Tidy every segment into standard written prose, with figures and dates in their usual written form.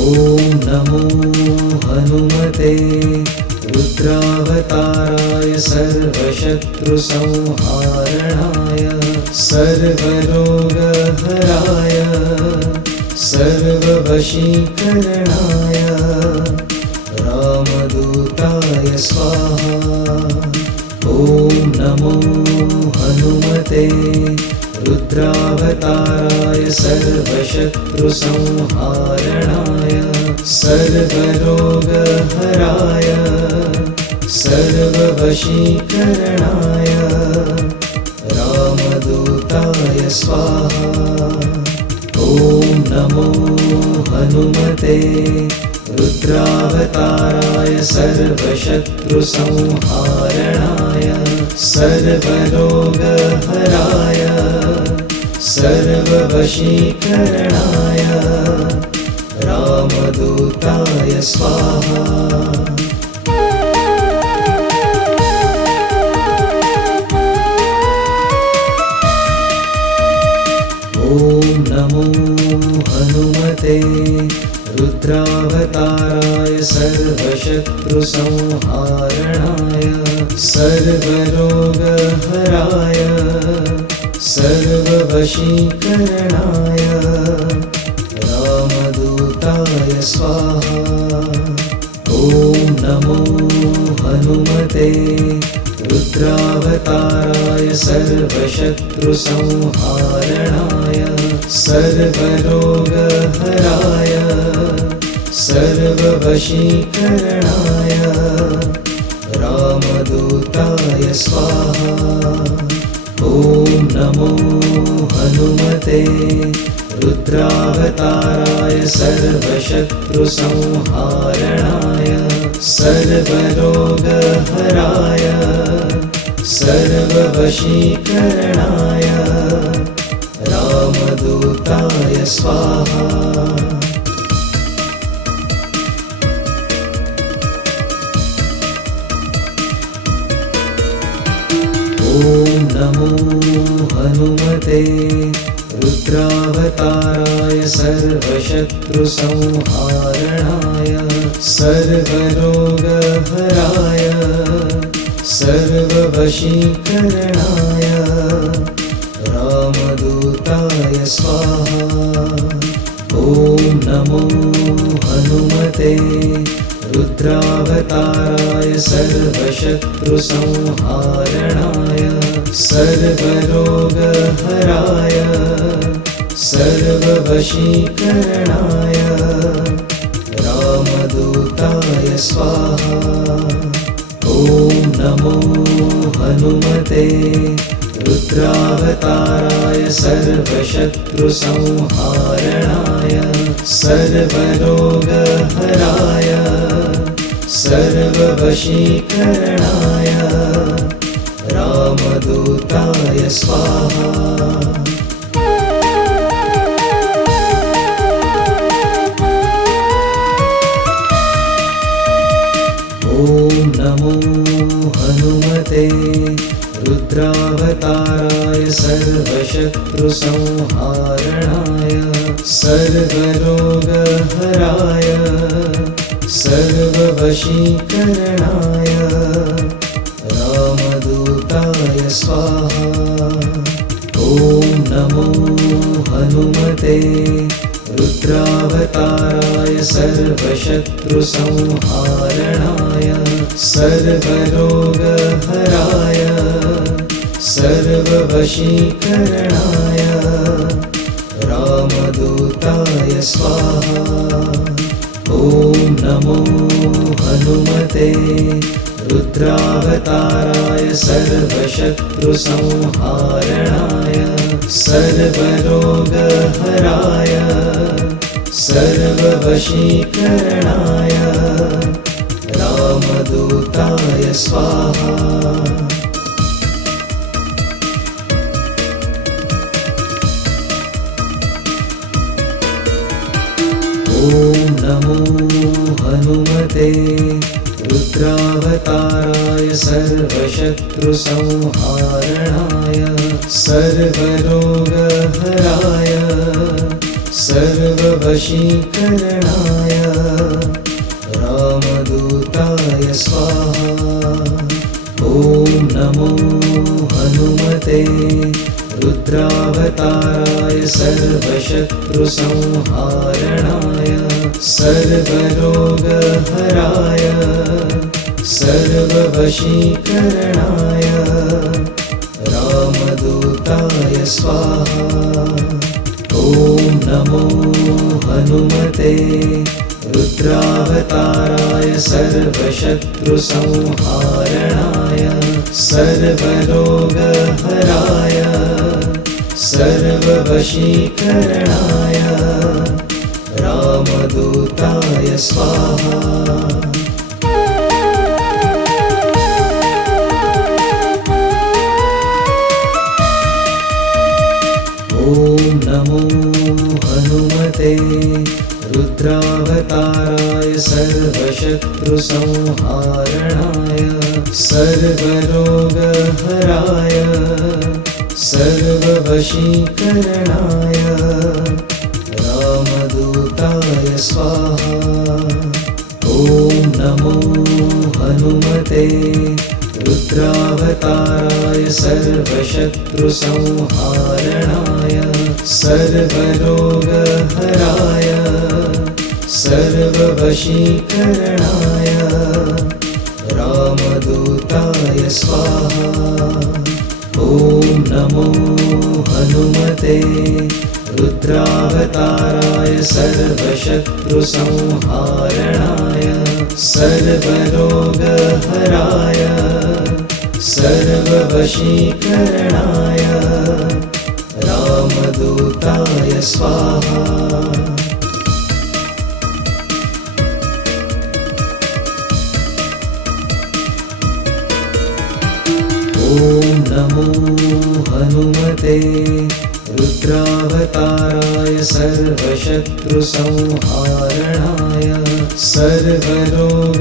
ॐ नमो हनुमते रुद्रावताराय सर्वशत्रुसंहारणाय सर्वरोगहराय सर्ववशीकरणाय रामदूताय स्वाहा। ॐ नमो हनुमते रुद्रावताराय सर्वशत्रुसंहारणाय सर्वरोगहराय सर्ववशीकरणाय रामदूताय स्वाहा। ॐ नमो हनुमते रुद्रावताराय सर्वशत्रुसंहारणाय सर्वरोगहराय सर्ववशीकरणाय रामदूताय स्वाहा। ॐ नमो हनुमते रुद्रावताराय सर्वशत्रुसंहारणाय सर्वरोगहराय सर्ववशीकरणाय रामदूताय स्वाहा। ॐ नमो हनुमते रुद्रावताराय सर्वशत्रुसंहारणाय सर्वरोगहराय सर्ववशीकरणाय रामदूताय स्वाहा। ॐ नमो हनुमते रुद्रावताराय सर्वशत्रुसंहारणाय सर्वरोगहराय सर्ववशीकरणाय रामदूताय स्वाहा। ॐ नमो हनुमते रुद्रावताराय सर्वशत्रुसंहारणाय सर्वरोगहराय सर्ववशीकरणाय रामदूताय स्वाहा। ॐ नमो हनुमते रुद्रावताराय सर्वशत्रुसंहारणाय सर्वरोगहराय सर्ववशीकरणाय रामदूताय स्वाहा। ॐ नमो हनुमते रुद्रावताराय सर्वशत्रुसंहारणाय सर्वरोगहराय सर्ववशीकरणाय रामदूताय स्वाहा। ॐ नमो हनुमते रुद्रावताराय सर्वशत्रुसंहारणाय सर्वरोगहराय सर्ववशीकरणाय रामदूताय स्वाहा। ॐ नमो हनुमते रुद्रावताराय सर्वशत्रुसंहारणाय सर्वरोगहराय सर्ववशीकरणाय रामदूताय स्वाहा। ॐ नमो हनुमते रुद्रावताराय सर्वशत्रुसंहारणाय सर्वरोगहराय सर्ववशीकरणाय रामदूताय स्वाहा। ॐ नमो हनुमते रुद्रावताराय सर्वशत्रुसंहारणाय सर्वरोगहराय सर्ववशीकरणाय रामदूताय स्वाहा। ॐ नमो हनुमते रुद्रावताराय सर्वशत्रुसंहारणाय सर्वरोगहराय सर्ववशीकरणाय रामदूताय स्वाहा। ॐ नमो हनुमते रुद्रावताराय सर्वशत्रुसंहारणाय सर्वरोगहराय सर्ववशीकरणाय रामदूताय स्वाहा। ॐ नमो हनुमते रुद्रावताराय सर्वशत्रुसंहारणाय सर्वरोगहराय सर्ववशीकरणाय रामदूताय स्वाहा। ॐ नमो हनुमते रुद्रावताराय सर्वशत्रुसंहारणाय सर्वरोगहराय सर्ववशीकरणाय रामदूताय स्वाहा। ॐ नमो हनुमते रुद्रावताराय सर्वशत्रुसंहारणाय सर्वरोगहराय सर्ववशीकरणाय रामदूताय स्वाहा। ॐ नमो हनुमते रुद्रावताराय सर्वशत्रुसंहारणाय सर्वरोगहराय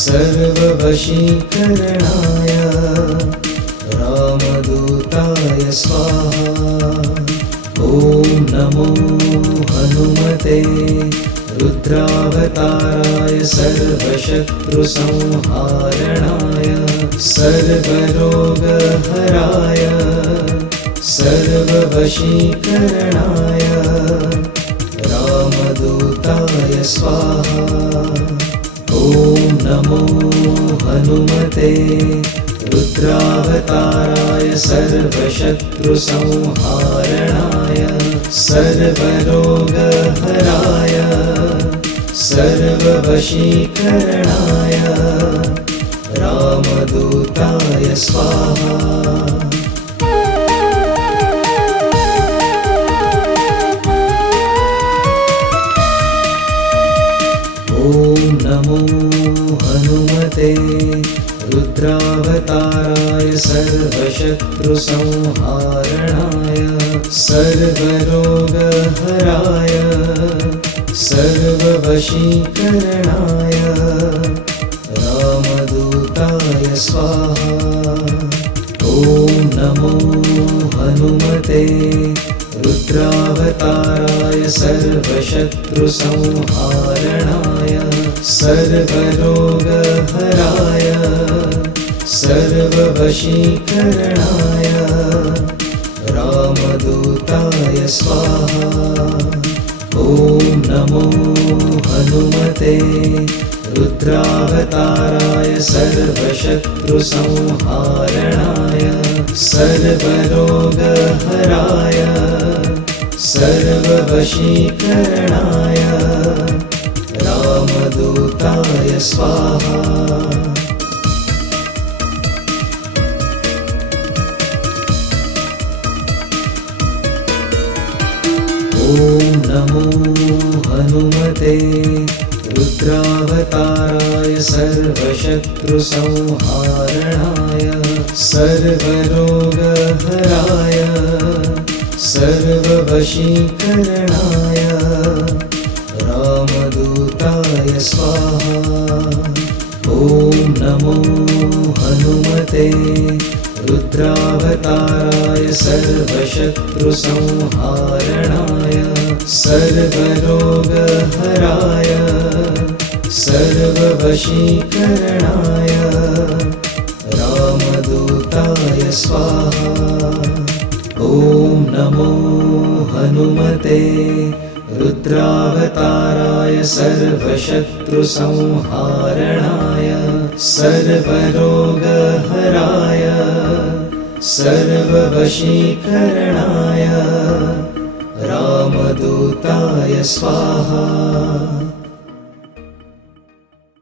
सर्ववशीकरणाय रामदूताय स्वाहा। ॐ नमो हनुमते रुद्रावताराय सर्वशत्रुसंहारणाय सर्वरोगहराय सर्ववशीकरणाय रामदूताय स्वाहा। ॐ नमो हनुमते रुद्रावताराय सर्वशत्रुसंहारणाय सर्वरोगहराय सर्ववशीकरणाय रामदूताय स्वाहा। ॐ नमो हनुमते रुद्रावताराय सर्वशत्रुसंहारणाय सर्वरोगहराय सर्ववशीकरणाय रामदूताय स्वाहा। ॐ नमो हनुमते रुद्रावताराय सर्वशत्रुसंहारणाय सर्वरोगहराय सर्ववशीकरणाय रामदूताय स्वाहा। ॐ नमो हनुमते रुद्रावताराय सर्वशत्रुसंहारणाय सर्वरोगहराय सर्ववशीकरणाय रामदूताय स्वाहा। ॐ नमो हनुमते रुद्रावताराय सर्वशत्रुसंहारणाय सर्वरोगहराय सर्ववशीकरणाय रामदूताय स्वाहा। ॐ नमो हनुमते रुद्रावताराय सर्वशत्रुसंहारणाय सर्वरोगहराय सर्ववशीकरणाय रामदूताय स्वाहा। ॐ नमो हनुमते रुद्रावताराय सर्वशत्रुसंहारणाय सर्वरोगहराय सर्ववशीकरणाय रामदूताय स्वाहा।